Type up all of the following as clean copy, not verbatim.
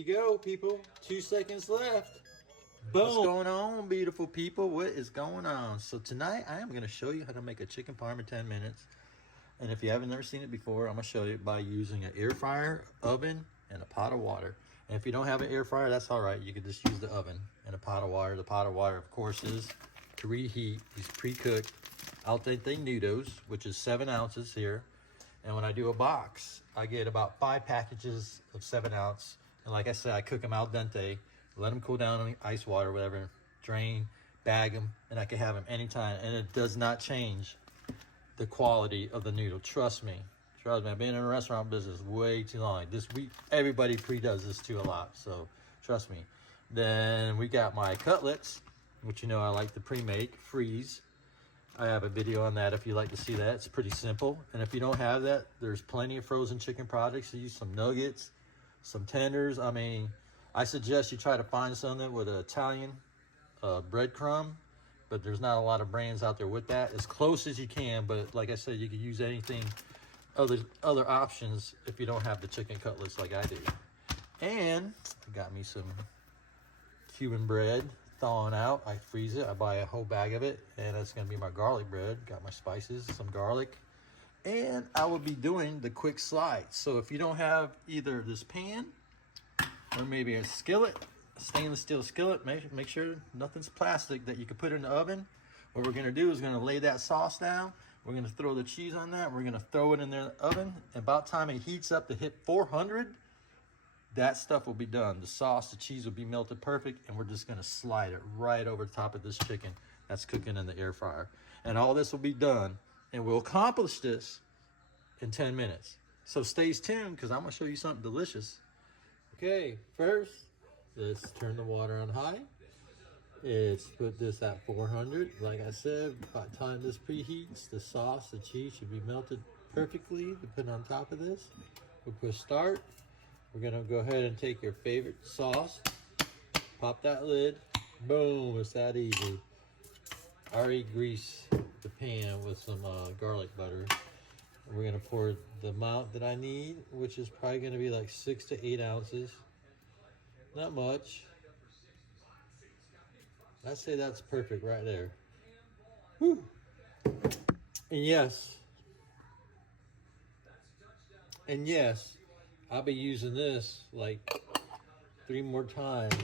you go, people. 2 seconds left. Boom. What's going on, beautiful people? What is going on? So tonight I am going to show you how to make a chicken parm in 10 minutes. And if you haven't never seen it before, I'm going to show you by using an air fryer, oven, and a pot of water. And if you don't have an air fryer, that's all right. You can just use the oven and a pot of water. The pot of water, of course, is to reheat these pre-cooked al dente noodles, which is 7 ounces here. And when I do a box, I get about 5 packages of 7 ounce. And like I said, I cook them al dente, let them cool down in ice water, whatever, drain, bag them, and I can have them anytime. And it does not change the quality of the noodle. Trust me. Trust me, I've been in a restaurant business way too long. This week, everybody pre-does this too a lot, so trust me. Then we got my cutlets, which you know I like to pre-make, freeze. I have a video on that if you'd like to see that. It's pretty simple. And if you don't have that, there's plenty of frozen chicken products. You use some nuggets, some tenders. I mean, I suggest you try to find something with an Italian breadcrumb, but there's not a lot of brands out there with that. As close as you can, but like I said, you can use anything, other options if you don't have the chicken cutlets like I do. And I got me some Cuban bread thawing out. I freeze it. I buy a whole bag of it, and that's going to be my garlic bread. Got my spices, some garlic, and I will be doing the quick slides. So if you don't have either this pan or maybe a skillet, a stainless steel skillet, make sure nothing's plastic, that you can put in the oven. What we're going to do is going to lay that sauce down. We're going to throw the cheese on that. We're going to throw it in the oven. And about time it heats up to hit 400, that stuff will be done. The sauce, the cheese will be melted perfect, and we're just going to slide it right over the top of this chicken that's cooking in the air fryer. And all this will be done, and we'll accomplish this in 10 minutes. So stay tuned, because I'm going to show you something delicious. Okay, first, let's turn the water on high. Let's put this at 400. Like I said, by the time this preheats, the sauce, the cheese should be melted perfectly to put on top of this. We'll push start. We're gonna go ahead and take your favorite sauce, pop that lid, boom, it's that easy. I already greased the pan with some garlic butter. We're gonna pour the amount that I need, which is probably gonna be like 6 to 8 ounces. Not much. I'd say that's perfect right there. Whew. And yes, I'll be using this like 3 more times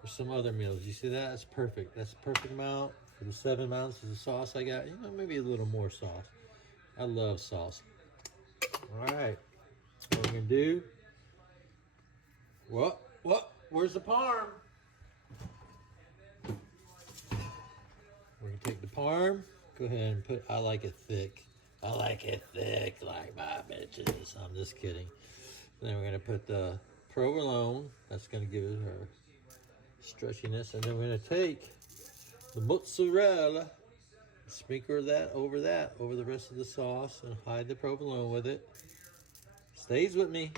for some other meals. You see that? That's perfect. That's the perfect amount for the 7 ounces of sauce I got. You know, maybe a little more sauce. I love sauce. All right. What we're going to do. What? Where's the parm? We're going to take the parm. Go ahead and put, I like it thick. I like it thick like my bitches. I'm just kidding. Then we're going to put the provolone. That's going to give it her stretchiness. And then we're going to take the mozzarella, sprinkle that over the rest of the sauce, and hide the provolone with it. Stays with me.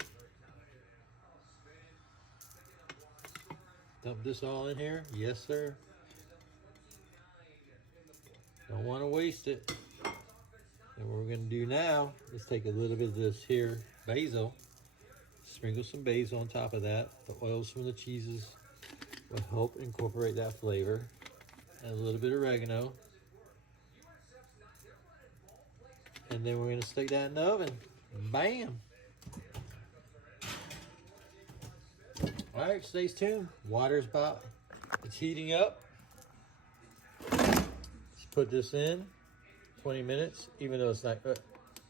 Dump this all in here. Yes, sir. Don't want to waste it. And what we're going to do now is take a little bit of this here basil. Sprinkle some basil on top of that. The oils from the cheeses will help incorporate that flavor. And a little bit of oregano. And then we're going to stick that in the oven. Bam! Alright, stay tuned. Water's about, it's heating up. Let's put this in. 20 minutes, even though it's not,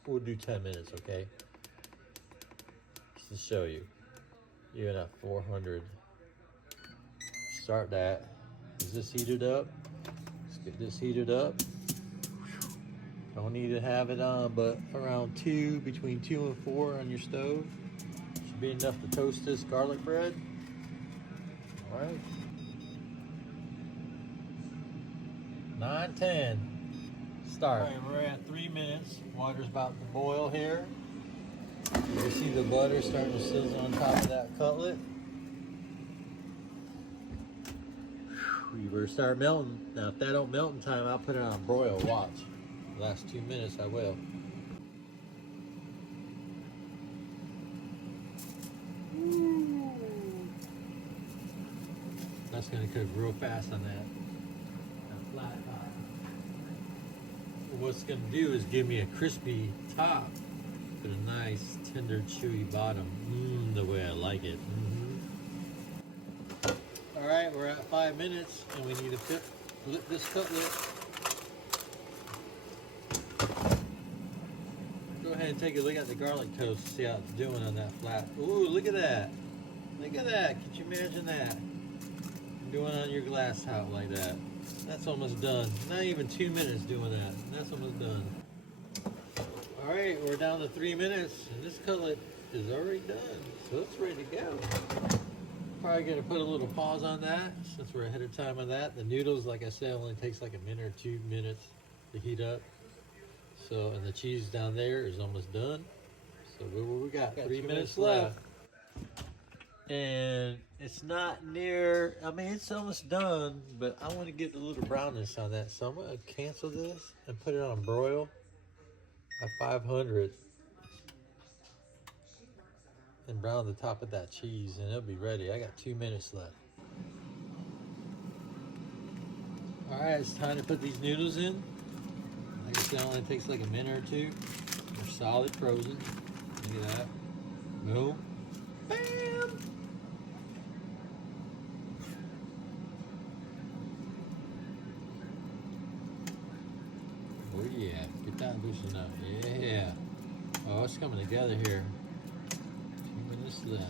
we'll do 10 minutes, okay? Just to show you. Even at 400. Start that. Is this heated up? Let's get this heated up. Don't need to have it on, but around between 2 and 4 on your stove. Should be enough to toast this garlic bread. All right. 9:10. Start. All right, we're at 3 minutes. Water's about to boil here. You see the butter starting to sizzle on top of that cutlet. You better start melting. Now, if that don't melt in time, I'll put it on broil. Watch. The last 2 minutes, I will. Ooh. it's gonna cook real fast on that flat top. What's gonna do is give me a crispy top but a nice tender chewy bottom. The way I like it. All right, we're at 5 minutes and we need to flip this cutlet. Go ahead and take a look at the garlic toast, see how it's doing on that flat. Ooh, look at that. Look at that. Could you imagine that? Doing on your glass top like that. That's almost done. Not even 2 minutes doing that. That's almost done. All right, we're down to 3 minutes, and this cutlet is already done, so it's ready to go. Probably gonna put a little pause on that since we're ahead of time on that. The noodles, like I said, only takes like a minute or 2 minutes to heat up. So, and the cheese down there is almost done. So we got 3 minutes left. And it's not near, I mean, it's almost done, but I want to get a little brownness on that. So I'm going to cancel this and put it on broil at 500 and brown the top of that cheese, and it'll be ready. I got 2 minutes left. All right, it's time to put these noodles in. Like I said, it only takes like a minute or two. They're solid frozen. Look at that. Boom. Bam! Oh yeah, get that loosened up. Yeah. Oh, it's coming together here. 2 minutes left.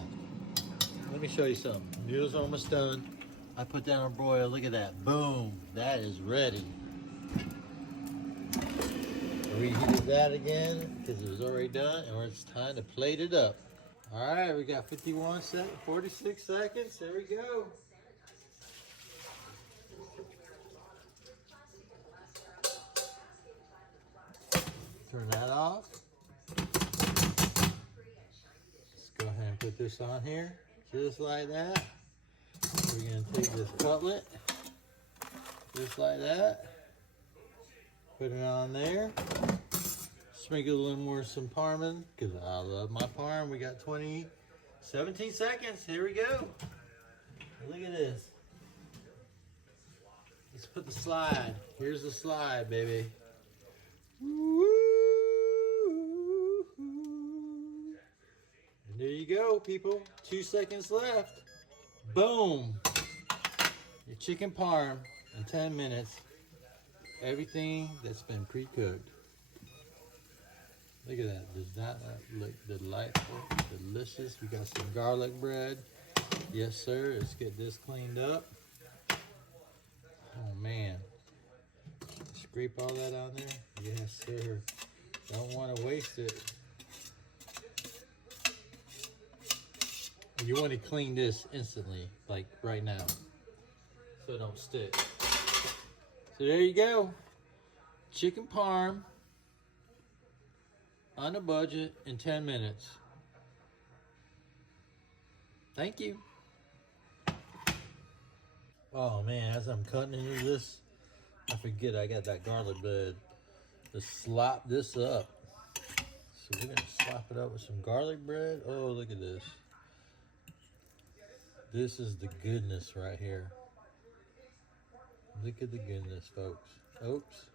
Let me show you something. Noodles almost done. I put that on broil. Look at that. Boom. That is ready. Reheated that again because it was already done, and it's time to plate it up. All right, we got 46 seconds. There we go. Turn that off. Let's go ahead and put this on here, just like that. We're gonna take this cutlet, just like that. Put it on there. Sprinkle a little more some parmesan, because I love my parm. We got 17 seconds. Here we go. Look at this. Let's put the slide. Here's the slide, baby. Woo! And there you go, people. 2 seconds left. Boom. Your chicken parm in 10 minutes. Everything that's been pre-cooked. Look at that. Does that look delightful? Delicious. We got some garlic bread. Yes, sir. Let's get this cleaned up. Oh, man. Scrape all that on there. Yes, sir. Don't want to waste it. You want to clean this instantly, like right now, so it don't stick. So there you go. Chicken parm on a budget in 10 minutes. Thank you. Oh man, as I'm cutting into this, I forget I got that garlic bread. Let's slop this up. So we're gonna slop it up with some garlic bread. Oh, look at this. This is the goodness right here. Look at the goodness, folks. Oops.